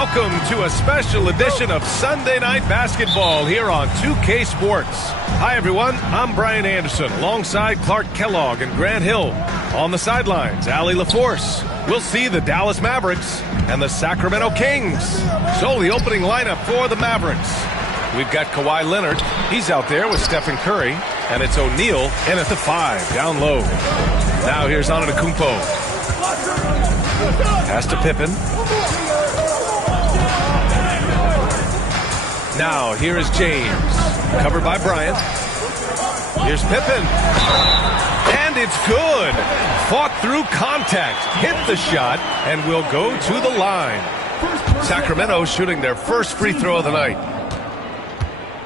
Welcome to a special edition of Sunday Night Basketball here on 2K Sports. Hi, everyone. I'm Brian Anderson alongside Clark Kellogg and Grant Hill. On the sidelines, Allie LaForce. We'll see the Dallas Mavericks and the Sacramento Kings. So the opening lineup for the Mavericks. We've got Kawhi Leonard. He's out there with Stephen Curry. And it's O'Neal in at the 5, down low. Now here's Antetokounmpo. Pass to Pippen. Now here is James. Covered by Bryant. Here's Pippen. And it's good. Fought through contact. Hit the shot and will go to the line. Sacramento shooting their first free throw of the night.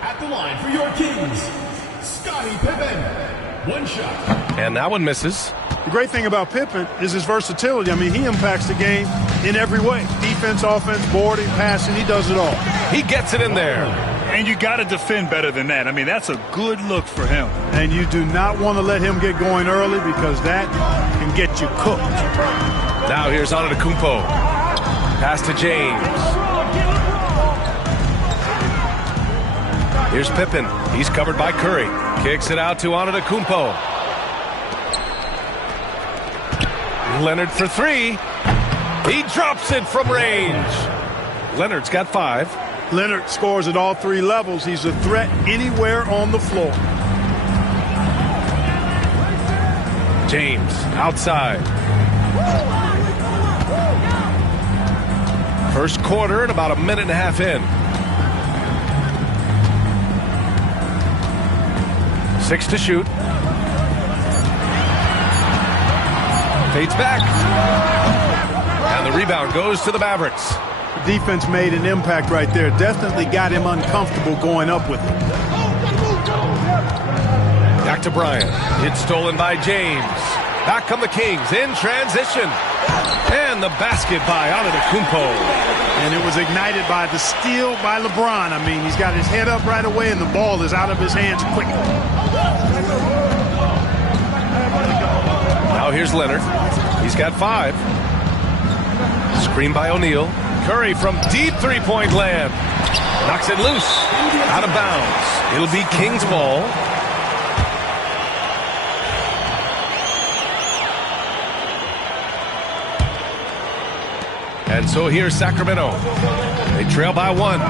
At the line for your Kings, Scottie Pippen. One shot. And that one misses. The great thing about Pippen is his versatility. I mean, he impacts the game in every way. Defense, offense, boarding, passing, he does it all. He gets it in there. And you got to defend better than that. I mean, that's a good look for him. And you do not want to let him get going early because that can get you cooked. Now here's Antetokounmpo. Pass to James. Here's Pippen. He's covered by Curry. Kicks it out to Antetokounmpo. Leonard for 3. He drops it from range. Leonard's got 5. Leonard scores at all 3 levels. He's a threat anywhere on the floor. James outside. First quarter and about a minute and a half in. 6 to shoot. Fades back. And the rebound goes to the Mavericks. The defense made an impact right there. Definitely got him uncomfortable going up with it. Back to Bryant. It's stolen by James. Back come the Kings in transition. And the basket by Antetokounmpo. And it was ignited by the steal by LeBron. I mean, he's got his head up right away, and the ball is out of his hands quickly. Now here's Leonard. He's got 5. Screen by O'Neal. Curry from deep three-point land. Knocks it loose. Out of bounds. It'll be Kings ball. And so here's Sacramento. They trail by 1.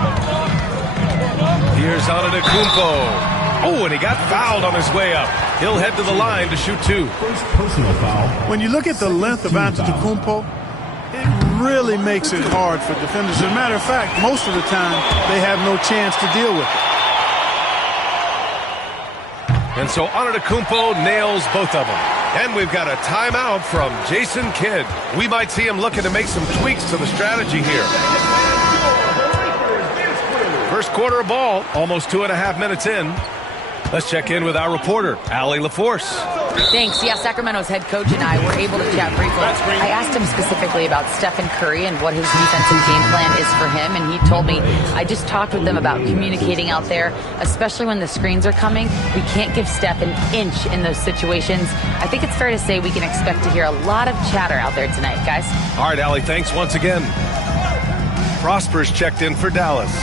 Here's Antetokounmpo. Oh, and he got fouled on his way up. He'll head to the line to shoot 2. First personal foul. When you look at the length of Antetokounmpo, it really makes it hard for defenders. As a matter of fact, most of the time, they have no chance to deal with it. And so Antetokounmpo nails both of them. And we've got a timeout from Jason Kidd. We might see him looking to make some tweaks to the strategy here. First quarter of ball, almost 2.5 minutes in. Let's check in with our reporter, Allie LaForce. Thanks. Yeah, Sacramento's head coach and I were able to chat briefly. I asked him specifically about Stephen Curry and what his defensive game plan is for him, and he told me, I just talked with them about communicating out there, especially when the screens are coming. We can't give Steph an inch in those situations. I think it's fair to say we can expect to hear a lot of chatter out there tonight, guys. All right, Allie, thanks once again. Prosper's checked in for Dallas.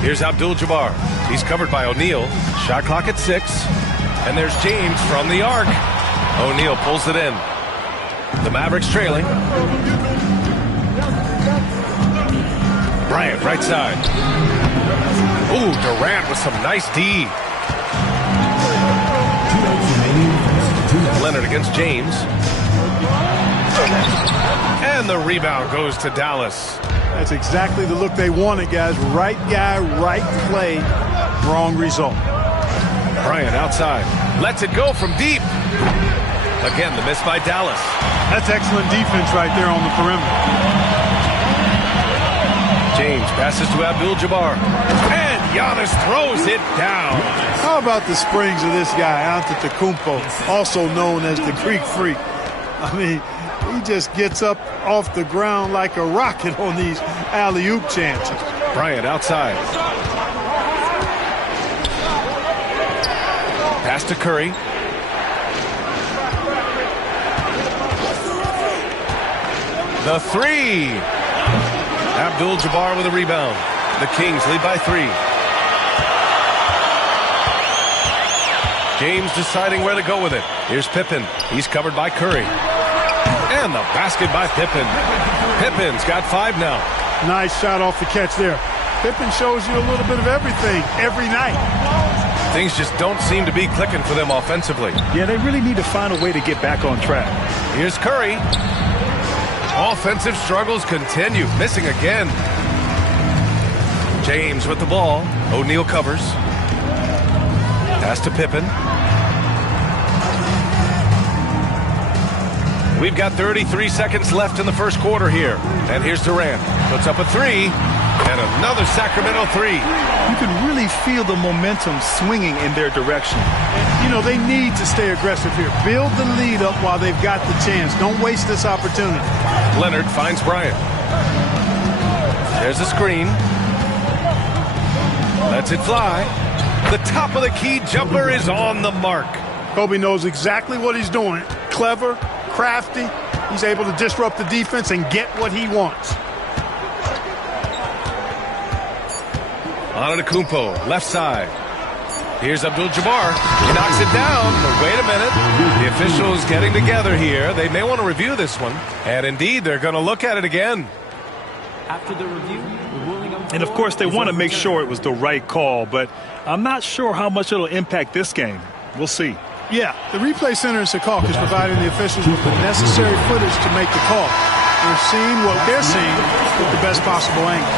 Here's Abdul-Jabbar. He's covered by O'Neal. Shot clock at 6. And there's James from the arc. O'Neal pulls it in. The Mavericks trailing. Bryant, right side. Ooh, Durant with some nice D. Leonard against James. And the rebound goes to Dallas. That's exactly the look they wanted, guys. Right guy, right play, wrong result. Bryant outside. Lets it go from deep. Again, the miss by Dallas. That's excellent defense right there on the perimeter. James passes to Abdul-Jabbar. And Giannis throws it down. How about the springs of this guy, Antetokounmpo, also known as the Greek Freak? I mean, he just gets up off the ground like a rocket on these alley-oop chances. Bryant outside. Pass to Curry. The three. Abdul-Jabbar with a rebound. The Kings lead by 3. James deciding where to go with it. Here's Pippen. He's covered by Curry. And the basket by Pippen. Pippen's got 5 now. Nice shot off the catch there. Pippen shows you a little bit of everything every night. Things just don't seem to be clicking for them offensively. Yeah, they really need to find a way to get back on track. Here's Curry. Offensive struggles continue. Missing again. James with the ball. O'Neal covers. Pass to Pippen. We've got 33 seconds left in the first quarter here. And here's Durant. Puts up a 3. And another Sacramento 3. You can really feel the momentum swinging in their direction. And, you know, they need to stay aggressive here. Build the lead up while they've got the chance. Don't waste this opportunity. Leonard finds Bryant. There's a screen. Lets it fly. The top of the key jumper is on the mark. Kobe knows exactly what he's doing. Clever, crafty. He's able to disrupt the defense and get what he wants. Antetokounmpo, left side. Here's Abdul-Jabbar. He knocks it down, but wait a minute. The officials getting together here. They may want to review this one. And indeed, they're going to look at it again. After the review, the ruling on the And of course, they want to make sure it was the right call, but I'm not sure how much it'll impact this game. We'll see. Yeah, the replay center in Secaucus is providing the officials with the necessary footage to make the call. They're seeing what they're seeing with the best possible angle.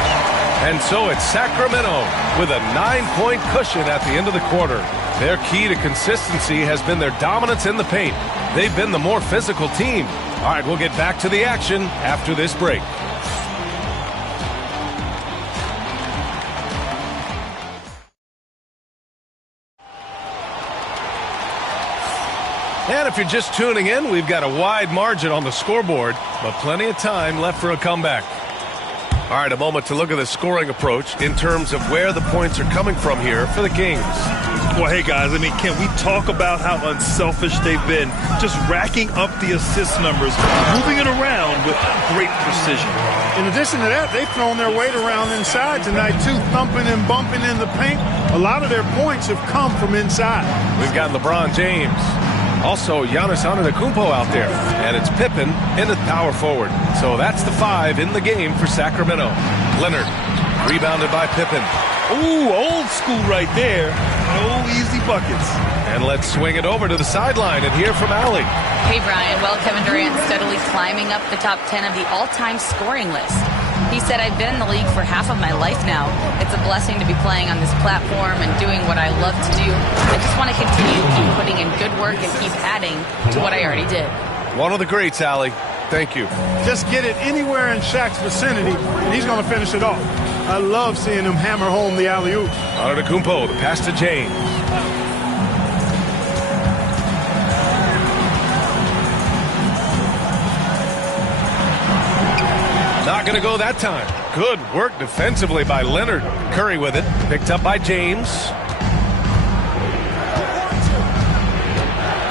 And so it's Sacramento with a 9-point cushion at the end of the quarter. Their key to consistency has been their dominance in the paint. They've been the more physical team. All right, we'll get back to the action after this break. And if you're just tuning in, we've got a wide margin on the scoreboard, but plenty of time left for a comeback. All right, a moment to look at the scoring approach in terms of where the points are coming from here for the Kings. Well, hey, guys, I mean, can we talk about how unselfish they've been? Just racking up the assist numbers, moving it around with great precision. In addition to that, they've thrown their weight around inside tonight, too, thumping and bumping in the paint. A lot of their points have come from inside. We've got LeBron James. Also, Giannis Antetokounmpo out there. And it's Pippen in the power forward. So that's the 5 in the game for Sacramento. Leonard, rebounded by Pippen. Ooh, old school right there. No easy buckets. And let's swing it over to the sideline and hear from Allie. Hey, Brian. Well, Kevin Durant steadily climbing up the top 10 of the all-time scoring list. He said, I've been in the league for half of my life now. It's a blessing to be playing on this platform and doing what I love to do. I just want to continue to keep putting in good work and keep adding to what I already did. One of the greats, Allie. Thank you. Just get it anywhere in Shaq's vicinity, and he's going to finish it off. I love seeing him hammer home the alley-oop. Antetokounmpo, the pass to James. Not going to go that time. Good work defensively by Leonard. Curry with it. Picked up by James.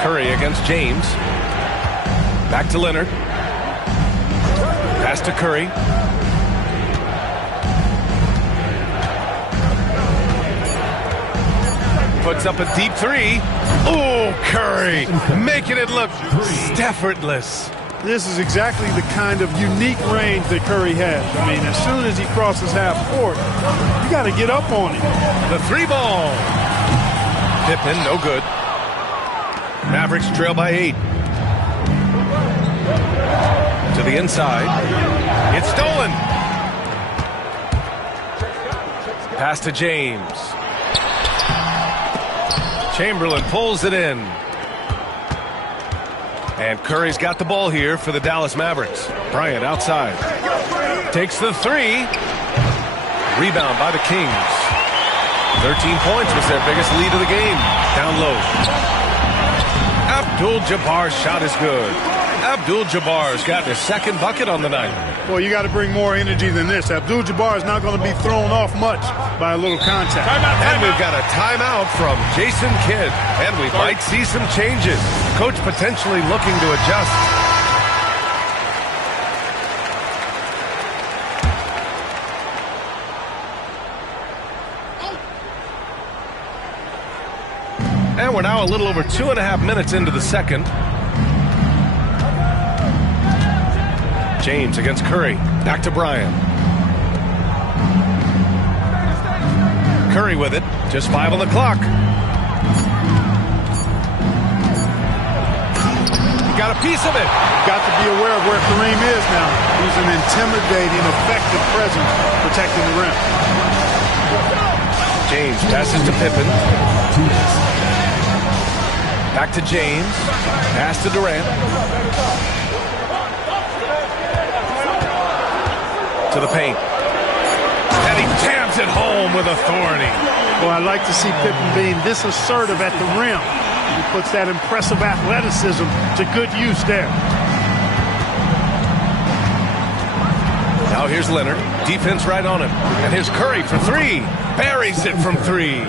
Curry against James. Back to Leonard. Pass to Curry. Puts up a deep 3. Oh, Curry making it look effortless. This is exactly the kind of unique range that Curry has. I mean, as soon as he crosses half court, you got to get up on him. The 3 ball. Pippen, no good. Mavericks trail by 8. To the inside. It's stolen. Pass to James. Chamberlain pulls it in. And Curry's got the ball here for the Dallas Mavericks. Bryant outside. Takes the 3. Rebound by the Kings. 13 points was their biggest lead of the game. Down low. Abdul-Jabbar's shot is good. Abdul-Jabbar's got his second bucket on the night. Well, you got to bring more energy than this. Abdul-Jabbar is not going to be thrown off much by a little contact. And we've got a timeout from Jason Kidd. And we might see some changes. Coach potentially looking to adjust. And we're now a little over 2.5 minutes into the second. James against Curry. Back to Bryant. Curry with it. Just 5 on the clock. He got a piece of it. Got to be aware of where Kareem is now. He's an intimidating, effective presence protecting the rim. James passes to Pippen. Back to James. Pass to Durant. To the paint. And he jams it home with authority. Well, I like to see Pippen being this assertive at the rim. He puts that impressive athleticism to good use there. Now here's Leonard. Defense right on him. And here's Curry for 3. Buries it from 3.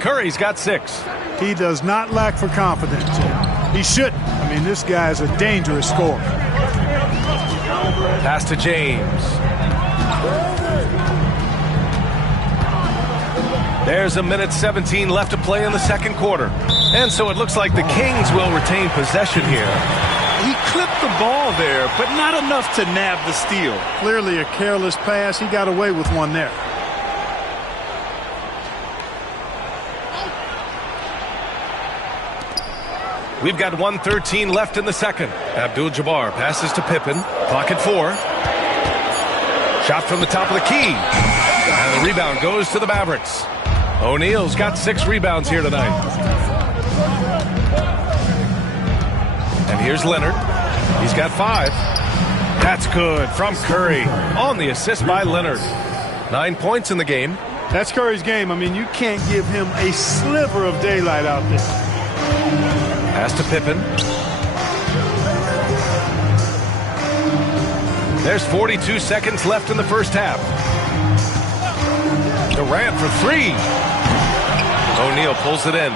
Curry's got 6. He does not lack for confidence. He shouldn't. I mean, this guy is a dangerous scorer. Pass to James. There's 1:17 left to play in the second quarter. And so it looks like the Kings will retain possession here. He clipped the ball there, but not enough to nab the steal. Clearly a careless pass. He got away with one there. We've got 1:13 left in the second. Abdul-Jabbar passes to Pippen. Clock at 4. Shot from the top of the key. And the rebound goes to the Mavericks. O'Neal's got 6 rebounds here tonight. And here's Leonard. He's got 5. That's good from Curry on the assist by Leonard. 9 points in the game. That's Curry's game. I mean, you can't give him a sliver of daylight out there. Pass to Pippen. There's 42 seconds left in the first half. Durant for 3. O'Neal pulls it in.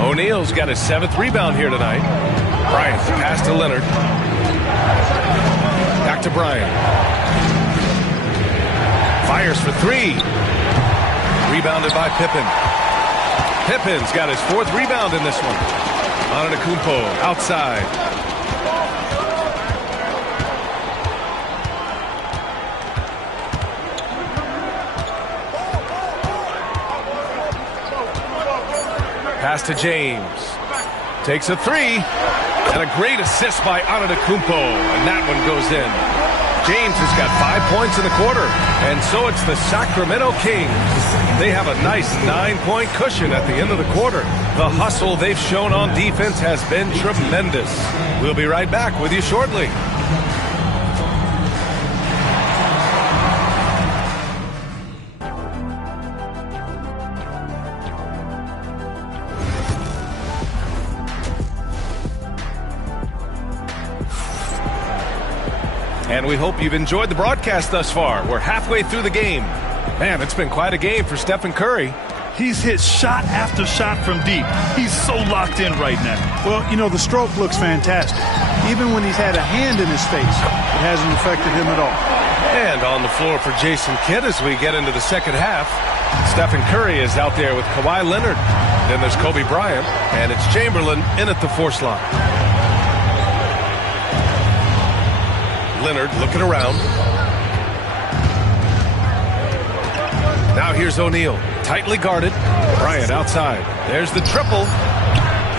O'Neal's got his 7th rebound here tonight. Bryant pass to Leonard. Back to Bryant. Fires for 3. Rebounded by Pippen. Pippen's got his 4th rebound in this one. Antetokounmpo outside. Pass to James. Takes a 3. And a great assist by Antetokounmpo. And that one goes in. James has got 5 points in the quarter. And so it's the Sacramento Kings. They have a nice 9-point cushion at the end of the quarter. The hustle they've shown on defense has been tremendous. We'll be right back with you shortly. And we hope you've enjoyed the broadcast thus far. We're halfway through the game. Man, it's been quite a game for Stephen Curry. He's hit shot after shot from deep. He's so locked in right now. Well, you know, the stroke looks fantastic. Even when he's had a hand in his face, it hasn't affected him at all. And on the floor for Jason Kidd as we get into the second half. Stephen Curry is out there with Kawhi Leonard. Then there's Kobe Bryant, and it's Chamberlain in at the 4 slot. Leonard looking around. Now here's O'Neal, tightly guarded. Bryant outside. There's the triple.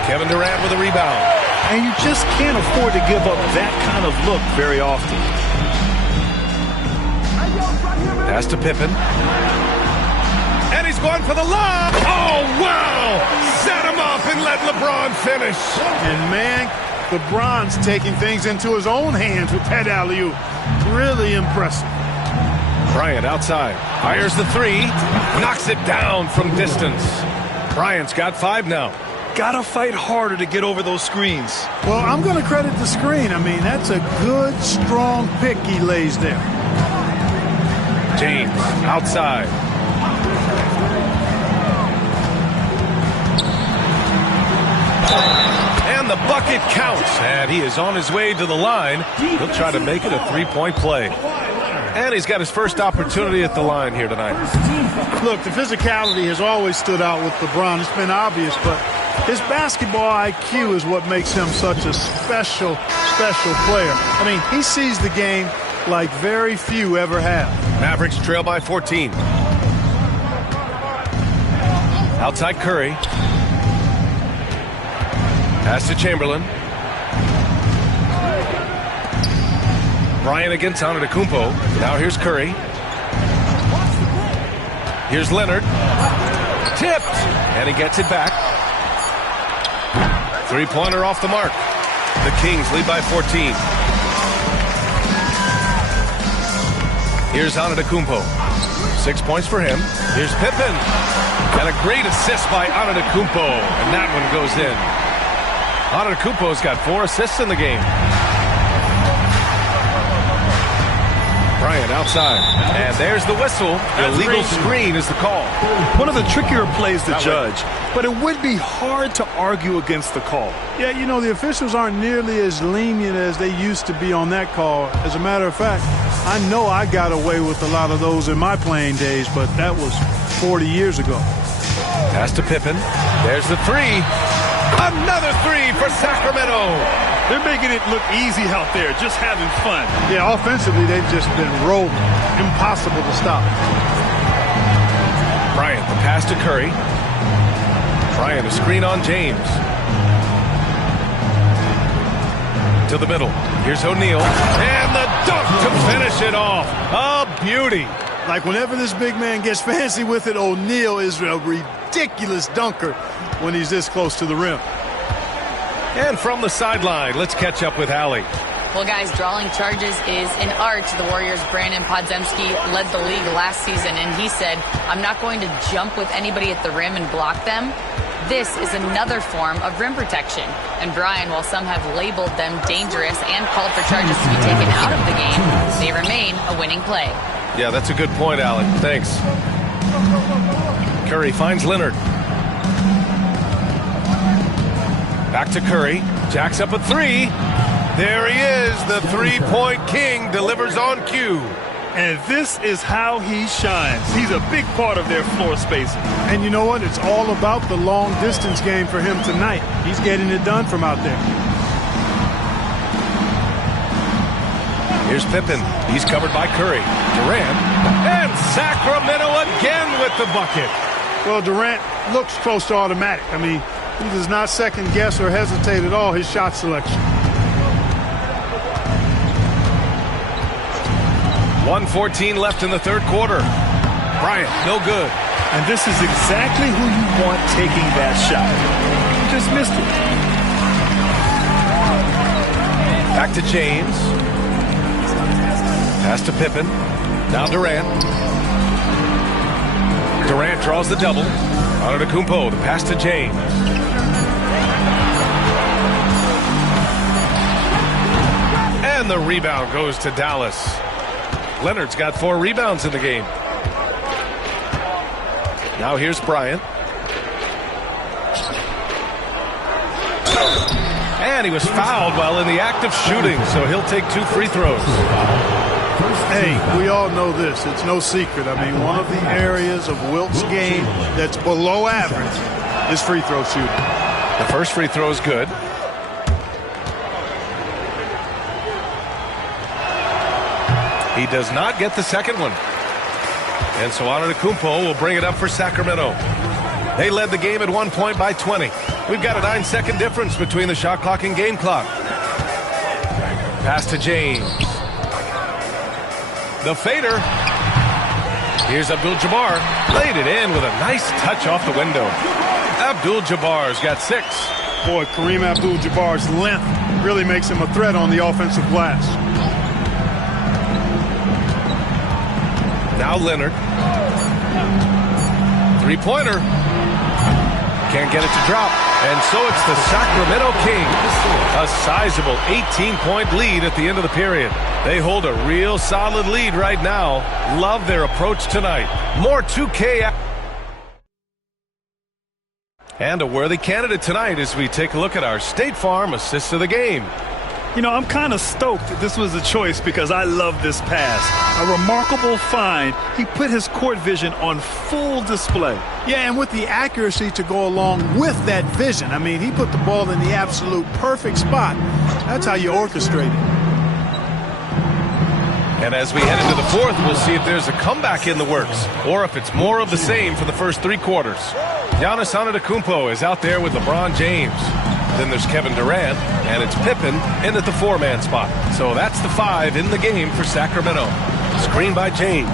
Kevin Durant with a rebound. And you just can't afford to give up that kind of look very often. Pass to Pippen. And he's going for the lob. Oh, wow! Set him up and let LeBron finish. And, man, LeBron's taking things into his own hands with that alley-oop. Really impressive. Bryant outside. Fires the 3. Knocks it down from distance. Bryant's got 5 now. Gotta fight harder to get over those screens. Well, I'm going to credit the screen. I mean, that's a good, strong pick he lays there. James outside. And the bucket counts. And he is on his way to the line. He'll try to make it a 3-point play. And he's got his first opportunity at the line here tonight. Look, the physicality has always stood out with LeBron. It's been obvious, but His basketball IQ is what makes him such a special player. I mean, he sees the game like very few ever have. Mavericks trail by 14. Outside Curry. Pass to Chamberlain. Bryant against Antetokounmpo. Now here's Curry. Here's Leonard. Tipped. And he gets it back. Three-pointer off the mark. The Kings lead by 14. Here's Antetokounmpo. 6 points for him. Here's Pippen. And a great assist by Antetokounmpo. And that one goes in. Antetokounmpo's got 4 assists in the game. Bryant outside. And there's the whistle. Illegal screen is the call. One of the trickier plays to judge, but it would be hard to argue against the call. Yeah, you know, the officials aren't nearly as lenient as they used to be on that call. As a matter of fact, I know I got away with a lot of those in my playing days, but that was 40 years ago. Pass to Pippen. There's the three. Another three for Sacramento. They're making it look easy out there, just having fun. Yeah, offensively, they've just been rolling. Impossible to stop. Bryant, the pass to Curry. Bryant, a screen on James. To the middle. Here's O'Neal. And the dunk to finish it off. A beauty. Like whenever this big man gets fancy with it, O'Neal is a ridiculous dunker when he's this close to the rim. And from the sideline, let's catch up with Allie. Well, guys, drawing charges is an art. The Warriors' Brandon Podziemski led the league last season, and he said, I'm not going to jump with anybody at the rim and block them. This is another form of rim protection. And Brian, while some have labeled them dangerous and called for charges to be taken out of the game, they remain a winning play. Yeah, that's a good point, Allie. Thanks. Curry finds Leonard. Back to Curry. Jacks up a three. There he is. The three-point king delivers on cue. And this is how he shines. He's a big part of their floor spacing. And you know what? It's all about the long-distance game for him tonight. He's getting it done from out there. Here's Pippen. He's covered by Curry. Durant. And Sacramento again with the bucket. Well, Durant looks close to automatic. I mean, he does not second guess or hesitate at all his shot selection. 1:14 left in the third quarter. Bryant, no good. And this is exactly who you want taking that shot. You just missed it. Back to James. Pass to Pippen. Now Durant. Durant draws the double. Antetokounmpo, the pass to James. And the rebound goes to Dallas. Leonard's got 4 rebounds in the game. Now here's Bryant. And he was fouled while in the act of shooting, so he'll take 2 free throws. Hey, we all know this. It's no secret. I mean, one of the areas of Wilt's game that's below average is free throw shooting. The first free throw is good. He does not get the second one. And so Antetokounmpo will bring it up for Sacramento. They led the game at 1 point by 20. We've got a 9-second difference between the shot clock and game clock. Pass to James. The fader. Here's Abdul-Jabbar. Laid it in with a nice touch off the window. Abdul-Jabbar's got 6. Boy, Kareem Abdul-Jabbar's length really makes him a threat on the offensive glass. Now Leonard. Three-pointer. Can't get it to drop. And so it's the Sacramento Kings. A sizable 18-point lead at the end of the period. They hold a real solid lead right now. Love their approach tonight. More 2K. And a worthy candidate tonight as we take a look at our State Farm assists of the game. You know, I'm kind of stoked that this was a choice because I love this pass. A remarkable find. He put his court vision on full display. Yeah, and with the accuracy to go along with that vision. I mean, he put the ball in the absolute perfect spot. That's how you orchestrate it. And as we head into the fourth, we'll see if there's a comeback in the works or if it's more of the same for the first 3 quarters. Giannis Antetokounmpo is out there with LeBron James. Then there's Kevin Durant, and it's Pippen in at the 4-man spot. So that's the 5 in the game for Sacramento. Screen by James.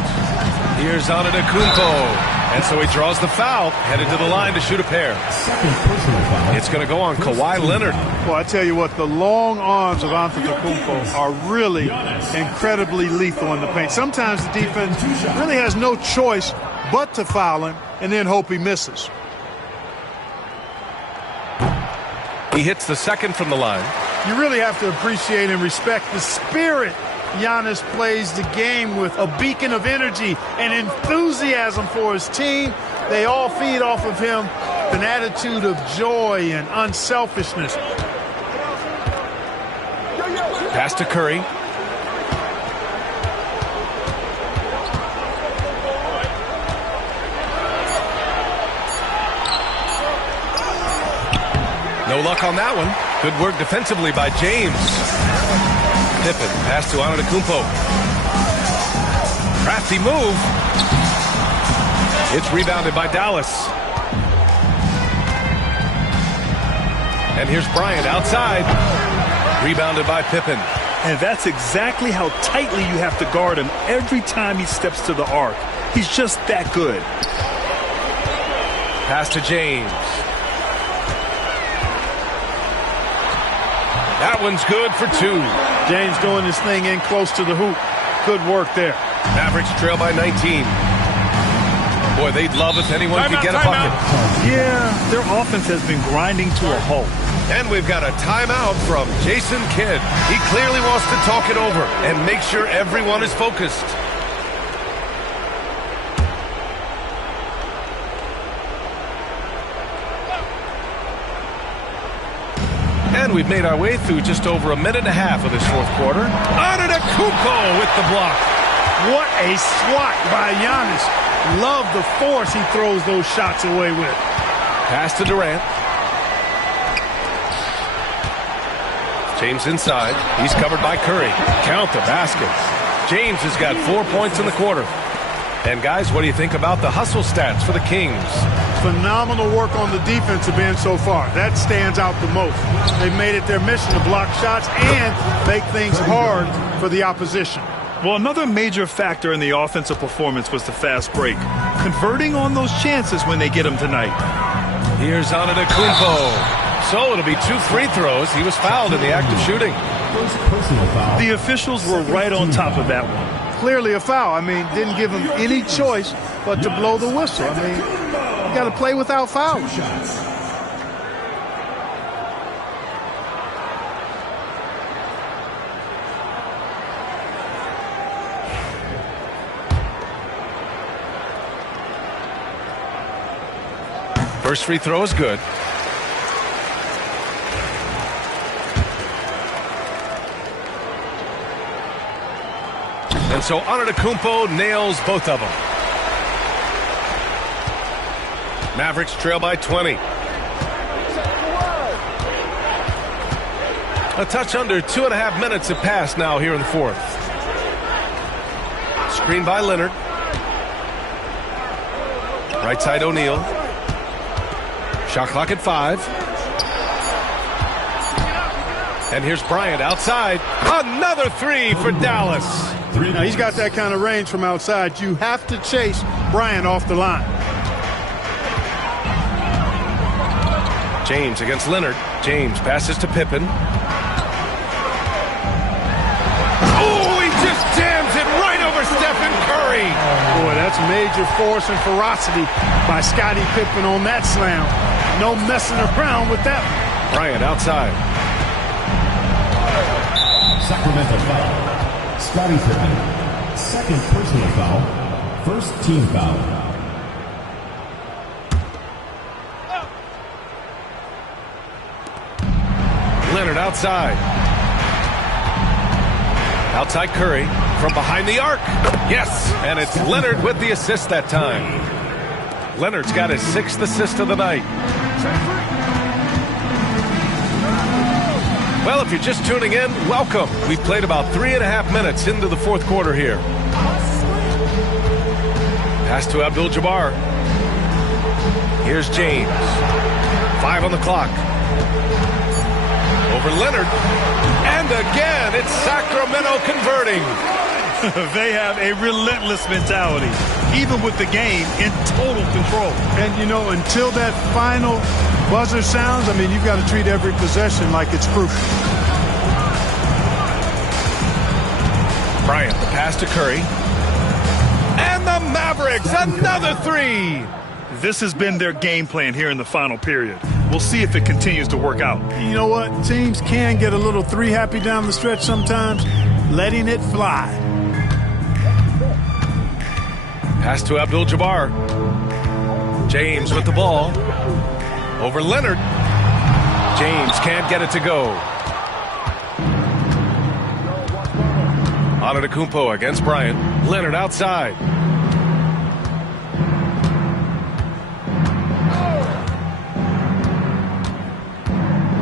Here's Antetokounmpo. And so he draws the foul, headed to the line to shoot a pair. It's going to go on Kawhi Leonard. Well, I tell you what, the long arms of Antetokounmpo are really incredibly lethal in the paint. Sometimes the defense really has no choice but to foul him and then hope he misses. He hits the second from the line. You really have to appreciate and respect the spirit Giannis plays the game with, a beacon of energy and enthusiasm for his team. They all feed off of him, an attitude of joy and unselfishness. Pass to Curry. No luck on that one. Good work defensively by James. Pippen, pass to Antetokounmpo. Crafty move. It's rebounded by Dallas. And here's Bryant outside. Rebounded by Pippen. And that's exactly how tightly you have to guard him every time he steps to the arc. He's just that good. Pass to James. That one's good for 2. James doing this thing in close to the hoop. Good work there. Mavericks trail by 19. Boy, they'd love if anyone could get a bucket. Yeah, their offense has been grinding to a halt. And we've got a timeout from Jason Kidd. He clearly wants to talk it over and make sure everyone is focused. And we've made our way through just over a minute and a half of this fourth quarter. Antetokounmpo with the block. What a swat by Giannis. Love the force he throws those shots away with. Pass to Durant. James inside. He's covered by Curry. Count the basket. James has got 4 points in the quarter. And guys, what do you think about the hustle stats for the Kings? Phenomenal work on the defensive end so far. That stands out the most. They've made it their mission to block shots and make things hard for the opposition. Well, another major factor in the offensive performance was the fast break. Converting on those chances when they get them tonight. Here's Antetokounmpo. So it'll be 2 free throws. He was fouled in the act of shooting. The officials were right on top of that one. Clearly a foul. I mean, didn't give him any choice but to blow the whistle. I mean, you got to play without fouls. First free throw is good. And so Antetokounmpo nails both of them. Mavericks trail by 20. A touch under 2.5 minutes have passed now here in the fourth. Screen by Leonard. Right side O'Neal. Shot clock at 5. And here's Bryant outside. Another 3 for Dallas. Now, he's got that kind of range from outside. You have to chase Bryant off the line. James against Leonard. James passes to Pippen. Oh, he just jams it right over Stephen Curry. Boy, that's major force and ferocity by Scottie Pippen on that slam. No messing around with that one. Bryant outside. Sacramento foul. Scottie Pippen, second personal foul, first team foul. Leonard outside. Outside Curry from behind the arc. Yes, and it's Leonard with the assist that time. Leonard's got his 6th assist of the night. Well, if you're just tuning in, welcome. We've played about 3.5 minutes into the 4th quarter here. Pass to Abdul-Jabbar. Here's James. 5 on the clock. Over Leonard. And again, it's Sacramento converting. They have a relentless mentality, even with the game in total control. And, you know, until that final buzzer sounds, I mean, you've got to treat every possession like it's crucial. Bryant, the pass to Curry. And the Mavericks, another 3. This has been their game plan here in the final period. We'll see if it continues to work out. You know what? Teams can get a little 3-happy down the stretch sometimes, letting it fly. Pass to Abdul-Jabbar. James with the ball. Over Leonard. James can't get it to go. Antetokounmpo against Bryant. Leonard outside.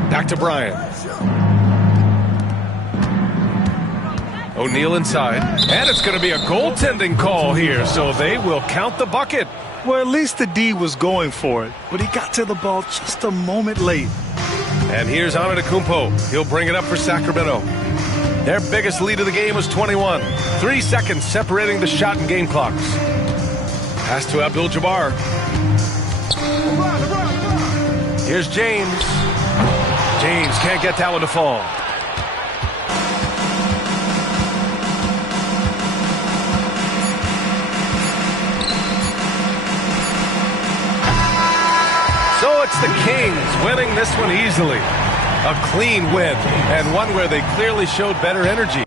Back to Bryant. O'Neal inside. And it's going to be a goaltending call here, so they will count the bucket. Well, at least the D was going for it, but he got to the ball just a moment late. And here's Antetokounmpo. He'll bring it up for Sacramento. Their biggest lead of the game was 21. 3 seconds separating the shot and game clocks. Pass to Abdul-Jabbar. Here's James. James can't get that one to fall. So it's the Kings winning this one easily. A clean win, and one where they clearly showed better energy.